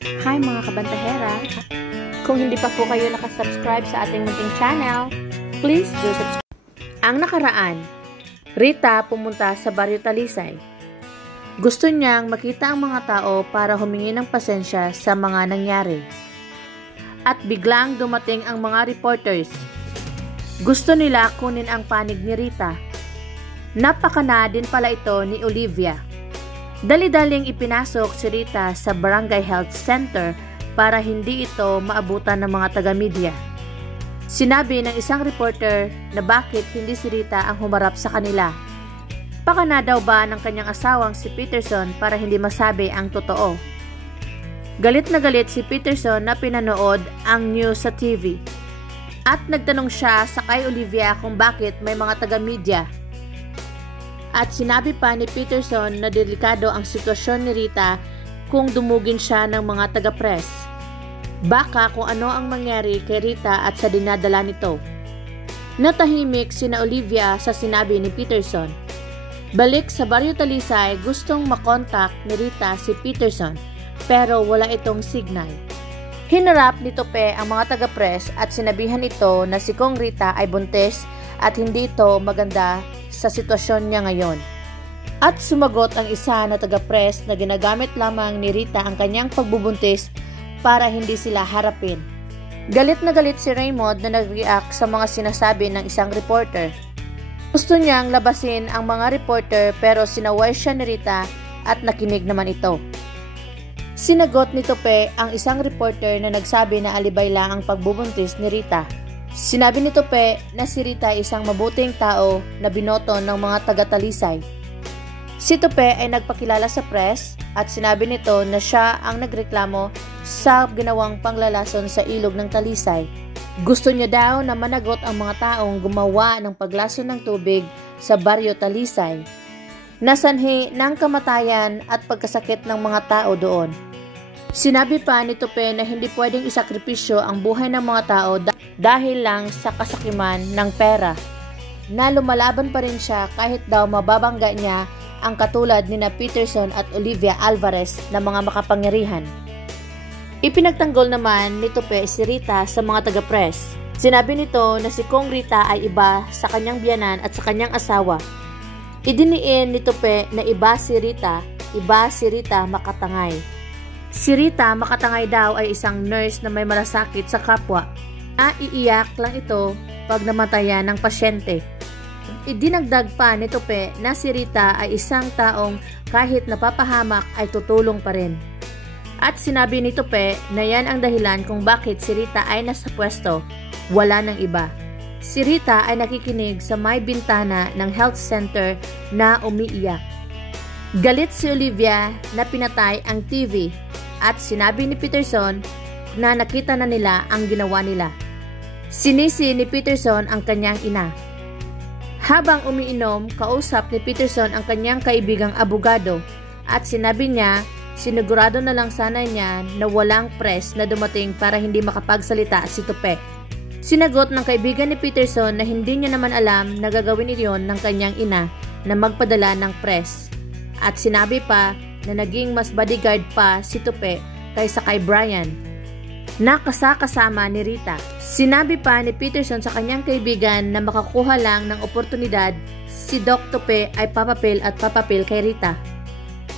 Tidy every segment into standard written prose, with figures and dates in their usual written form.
Hi mga kabantahera! Kung hindi pa po kayo nakasubscribe sa ating munting channel, please do subscribe. Ang nakaraan, Rita pumunta sa Barrio Talisay. Gusto niyang makita ang mga tao para humingi ng pasensya sa mga nangyari. At biglang dumating ang mga reporters. Gusto nila kunin ang panig ni Rita. Napakana din pala ito ni Olivia. Dali-daling ipinasok si Rita sa Barangay Health Center para hindi ito maabutan ng mga taga-media. Sinabi ng isang reporter na bakit hindi si Rita ang humarap sa kanila. Pakana daw ba ng kanyang asawang si Peterson para hindi masabi ang totoo. Galit na galit si Peterson na pinanood ang news sa TV. At nagtanong siya sa kay Olivia kung bakit may mga taga-media. At sinabi pa ni Peterson na delikado ang sitwasyon ni Rita kung dumugin siya ng mga taga-press. Baka kung ano ang mangyari kay Rita at sa dinadala nito. Natahimik sina Olivia sa sinabi ni Peterson. Balik sa Barrio Talisay, gustong makontak ni Rita si Peterson pero wala itong signal. Hinarap ni Tope ang mga taga-press at sinabihan ito na si Kong Rita ay buntis at hindi ito maganda sa sitwasyon niya ngayon. At sumagot ang isa na taga-press na ginagamit lamang ni Rita ang kanyang pagbubuntis para hindi sila harapin. Galit na galit si Raymond na nag-react sa mga sinasabi ng isang reporter. Gusto niyang labasin ang mga reporter pero sinaway siya ni Rita at nakinig naman ito. Sinagot ni Tope ang isang reporter na nagsabi na alibay lang ang pagbubuntis ni Rita. Sinabi ni Tope na si Rita ay isang mabuting tao na binoto ng mga taga-Talisay. Si Tope ay nagpakilala sa press at sinabi nito na siya ang nagreklamo sa ginawang panglalason sa ilog ng Talisay. Gusto niya daw na managot ang mga taong gumawa ng paglason ng tubig sa Barrio Talisay. Nasanhi ng kamatayan at pagkasakit ng mga tao doon. Sinabi pa ni Tope na hindi pwedeng isakripisyo ang buhay ng mga tao dahil lang sa kasakiman ng pera. Na lumalaban pa rin siya kahit daw mababangga niya ang katulad ni na Peterson at Olivia Alvarez na mga makapangyarihan. Ipinagtanggol naman ni Tope si Rita sa mga taga-press. Sinabi nito na si Kong Rita ay iba sa kanyang biyanan at sa kanyang asawa. Idiniin ni Tope na iba si Rita makatangay. Si Rita makatangay daw ay isang nurse na may malasakit sa kapwa. Naiiyak lang ito pag namatayan ng pasyente. Idinagdag pa ni Tope na si Rita ay isang taong kahit napapahamak ay tutulong pa rin. At sinabi ni Tope na yan ang dahilan kung bakit si Rita ay nasa pwesto, wala ng iba. Si Rita ay nakikinig sa may bintana ng health center na umiiyak. Galit si Olivia na pinatay ang TV at sinabi ni Peterson na nakita na nila ang ginawa nila. Sinisi ni Peterson ang kanyang ina. Habang umiinom, kausap ni Peterson ang kanyang kaibigang abogado at sinabi niya sinigurado na lang sana niya na walang press na dumating para hindi makapagsalita si Tope. Sinagot ng kaibigan ni Peterson na hindi niya naman alam na gagawin iyon ng kanyang ina na magpadala ng press. At sinabi pa na naging mas bodyguard pa si Tope kaysa kay Brian na kasama ni Rita. Sinabi pa ni Peterson sa kanyang kaibigan na makakuha lang ng oportunidad si Doc Tope ay papapil at papapil kay Rita.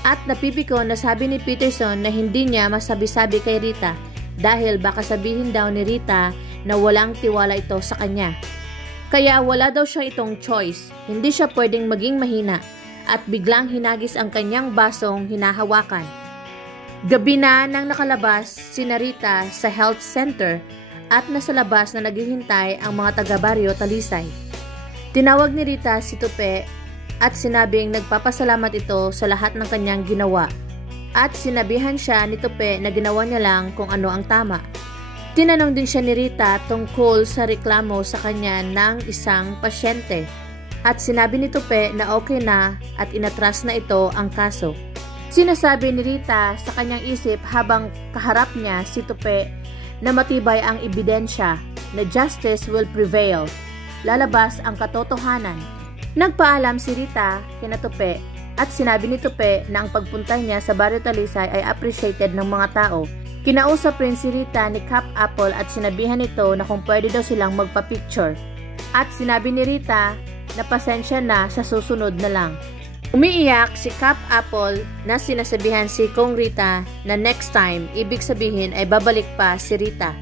At napipiko na sabi ni Peterson na hindi niya masabi-sabi kay Rita dahil baka sabihin daw ni Rita na walang tiwala ito sa kanya. Kaya wala daw siya itong choice, hindi siya pwedeng maging mahina. At biglang hinagis ang kanyang basong hinahawakan. Gabi na nang nakalabas si Rita sa health center at nasa labas na naghihintay ang mga taga-Barrio Talisay. Tinawag ni Rita si Tope at sinabing nagpapasalamat ito sa lahat ng kanyang ginawa. At sinabihan siya ni Tope na ginawa niya lang kung ano ang tama. Tinanong din siya ni Rita tungkol sa reklamo sa kanya ng isang pasyente. At sinabi ni Tope na okay na at inatras na ito ang kaso. Sinasabi ni Rita sa kanyang isip habang kaharap niya si Tope na matibay ang ebidensya na justice will prevail. Lalabas ang katotohanan. Nagpaalam si Rita kina Tope at sinabi ni Tope na ang pagpunta niya sa Barrio Talisay ay appreciated ng mga tao Kinausap rin si Rita ni Cap Apple at sinabihan nito na kung pwede daw silang magpa-picture. At sinabi ni Rita na pasensya na, sa susunod na lang. Umiiyak si Cap Apple na sinasabihan si Kong Rita na next time, ibig sabihin ay babalik pa si Rita.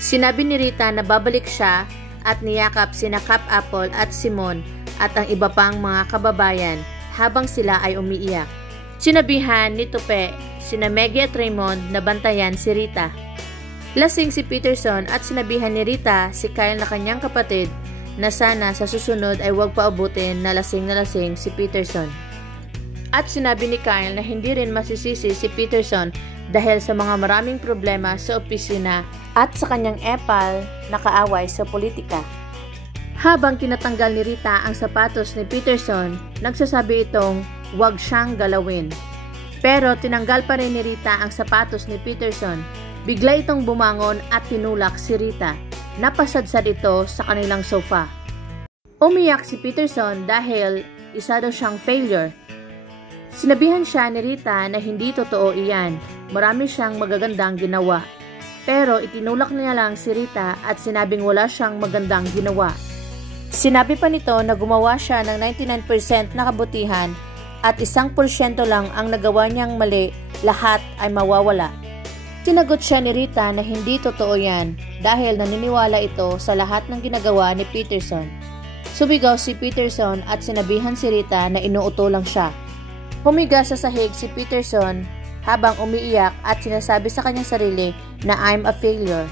Sinabi ni Rita na babalik siya at niyakap sina Cap Apple at Simon at ang iba pang mga kababayan habang sila ay umiiyak. Sinabihan ni Tupe sina Maggie at Raymond na bantayan si Rita. Lasing si Peterson at sinabihan ni Rita si Kyle na kanyang kapatid na sana sa susunod ay huwag paubutin na lasing si Peterson. At sinabi ni Kyle na hindi rin masisisi si Peterson dahil sa mga maraming problema sa opisina at sa kanyang epal na kaaway sa politika. Habang tinatanggal ni Rita ang sapatos ni Peterson, nagsasabi itong huwag siyang galawin. Pero tinanggal pa rin ni Rita ang sapatos ni Peterson. Bigla itong bumangon at tinulak si Rita. Napasadsad ito sa kanilang sofa. Umiyak si Peterson dahil isa daw siyang failure. Sinabihan siya ni Rita na hindi totoo iyan. Marami siyang magagandang ginawa. Pero itinulak niya lang si Rita at sinabing wala siyang magandang ginawa. Sinabi pa nito na gumawa siya ng 99% na kabutihan at 1% lang ang nagawa niyang mali, lahat ay mawawala. Sinagot siya ni Rita na hindi totoo yan dahil naniniwala ito sa lahat ng ginagawa ni Peterson. Sumigaw si Peterson at sinabihan si Rita na inuuto lang siya. Humiga sa sahig si Peterson habang umiiyak at sinasabi sa kanyang sarili na I'm a failure.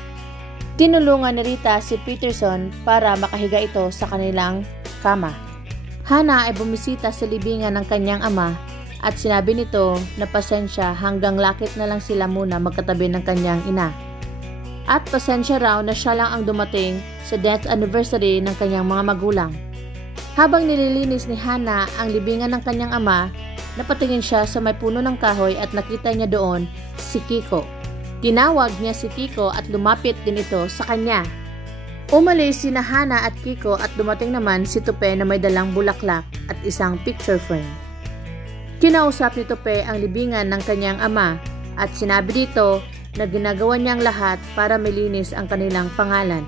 Tinulungan ni Rita si Peterson para makahiga ito sa kanilang kama. Hana ay bumisita sa libingan ng kanyang ama at sinabi nito na pasensya hanggang lakit na lang sila muna magkatabi ng kanyang ina. At pasensya raw na siya lang ang dumating sa death anniversary ng kanyang mga magulang. Habang nililinis ni Hana ang libingan ng kanyang ama, napatingin siya sa may puno ng kahoy at nakita niya doon si Kiko. Tinawag niya si Kiko at lumapit din ito sa kanya. Umalis sina Hana at Kiko at dumating naman si Tupe na may dalang bulaklak at isang picture frame. Kinausap ni Tupe ang libingan ng kanyang ama at sinabi dito na ginagawa niyang lahat para malinis ang kanilang pangalan.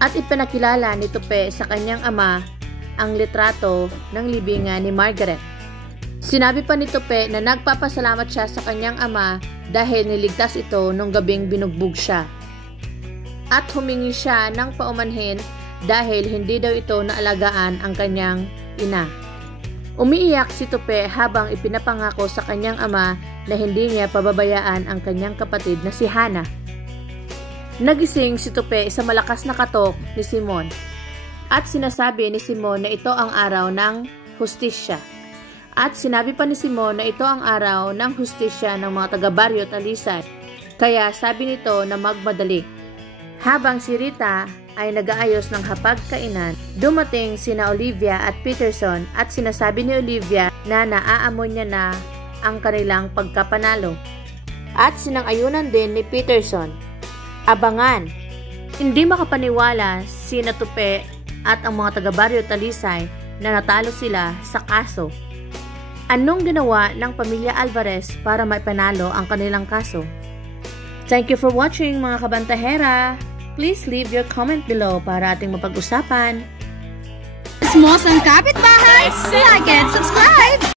At ipinakilala ni Tupe sa kanyang ama ang litrato ng libingan ni Margaret. Sinabi pa ni Tupe na nagpapasalamat siya sa kanyang ama dahil niligtas ito nung gabing binugbog siya. At humingi siya ng paumanhin dahil hindi daw ito naalagaan ang kanyang ina. Umiiyak si Tupe habang ipinapangako sa kanyang ama na hindi niya pababayaan ang kanyang kapatid na si Hana. Nagising si Tupe sa malakas na katok ni Simon. At sinasabi ni Simon na ito ang araw ng hustisya. At sinabi pa ni Simon na ito ang araw ng hustisya ng mga taga-baryo Talisay. Kaya sabi nito na magmadali. Habang si Rita ay nag-aayos ng hapagkainan, dumating sina Olivia at Peterson at sinasabi ni Olivia na naaamon niya na ang kanilang pagkapanalo. At sinang-ayunan din ni Peterson. Abangan! Hindi makapaniwala sina Tupe at ang mga taga-baryo Talisay na natalo sila sa kaso. Anong ginawa ng pamilya Alvarez para maipanalo ang kanilang kaso? Thank you for watching mga kabantahera! Please leave your comment below para ating mapag-usapan. Small sang kapitbahay, like and subscribe!